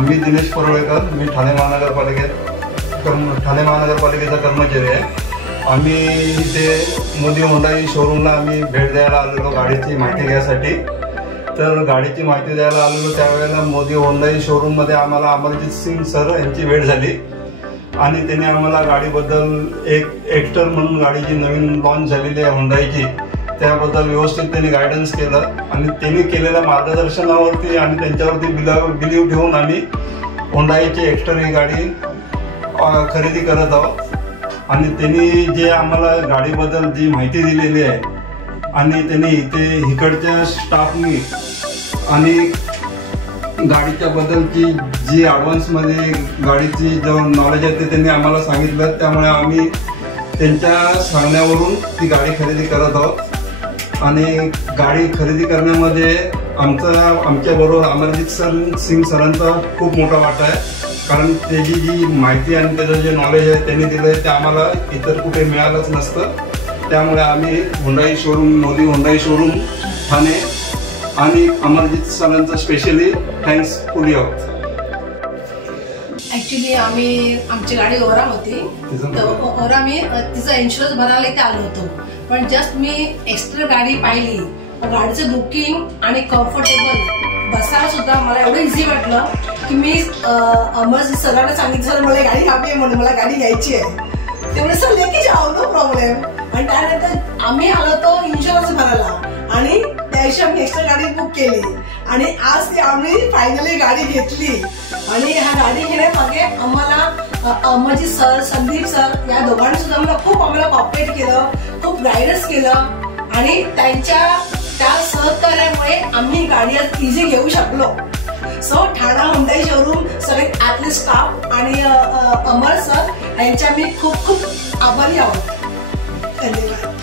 मी दिनेश परोळेकर, मी ठाणे महानगरपालिकेचा कर्मचारी आहे। आम्ही इथे मोदी होंडाई शोरूमला आम्ही भेट द्यायला आलेलो गाडीची माहिती घ्यायसाठी। तर गाडीची माहिती द्यायला आलेलो त्यावेळेला मोदी होंडाई शोरूममध्ये आम्हाला अमरजीत सिंग सर यांची भेट झाली आणि त्यांनी आम्हाला गाडीबद्दल एक एक्स्टर म्हणून गाडी जी नवीन लॉन्च झालेली आहे होंडाईची त्याबद्दल व्यवस्थित त्यांनी गायडन्स केलं आणि त्यांनी केलेल्या मार्गदर्शनावरती आणि त्यांच्यावरती बिलीव ठेवून आम्ही होंडाईची एक्स्टर ही गाडी खरेदी करत आहोत। आणि त्यांनी जे आम्हाला गाडीबद्दल जी माहिती दिलेली आहे आणि त्यांनी इथे इकडच्या स्टाफनी आणि गाडीच्या बद्दलची जी ॲडव्हान्समध्ये गाडीची जो नॉलेज आहे ते त्यांनी आम्हाला सांगितलं, त्यामुळे आम्ही त्यांच्या सांगण्यावरून ती गाडी खरेदी करत आहोत। आणि गाडी खरेदी करण्यामध्ये आमच्याबरोबर अमरजीत सिंग सरांचा खूप मोठा वाटा आहे, कारण त्याची जी माहिती आणि त्याचं जे नॉलेज आहे त्यांनी दिलं आहे ते आम्हाला इतर कुठे मिळालंच नसतं। त्यामुळे आम्ही Hyundai showroom Modi Hyundai showroom Thane आणि अमरजीत सरांचा स्पेशली थँक्स फुली आहोत। ऍक्च्युली आमची गाडी ओरा होती, तर ओरा मी तिचा इन्शुरन्स भरायला इथे आलो होतो, पण जस्ट मी एक्स्ट्रा गाडी पाहिली, गाडीचं बुकिंग आणि कम्फर्टेबल बसायला सुद्धा मला एवढं इझी वाटलं की मी अमरजीत सरांना सांगितलं, सर मला गाडी हवी आहे म्हणून मला गाडी घ्यायची आहे। ते म्हणजे सर लेके जाओ नो प्रॉब्लेम। आणि त्यानंतर आम्ही आलो तो इन्शुरन्स भरायला आणि त्याशी आम्ही एक्स्ट्रा गाडी बुक केली आणि आज ती आम्ही फायनली गाडी घेतली। आणि ह्या गाडी घेण्यामागे आम्हाला अमरजीत सर, संदीप सर या दोघांनी सुद्धा आम्हाला कॉपरेट केलं, खूप गायडन्स केलं आणि त्या सहकार्यामुळे आम्ही गाडी आज इझी घेऊ शकलो। सो ठाणा होंडाई शोरूम सगळे आतले स्टाफ आणि अमर सर यांच्या मी खूप खूप आभारी आहोत। धन्यवाद।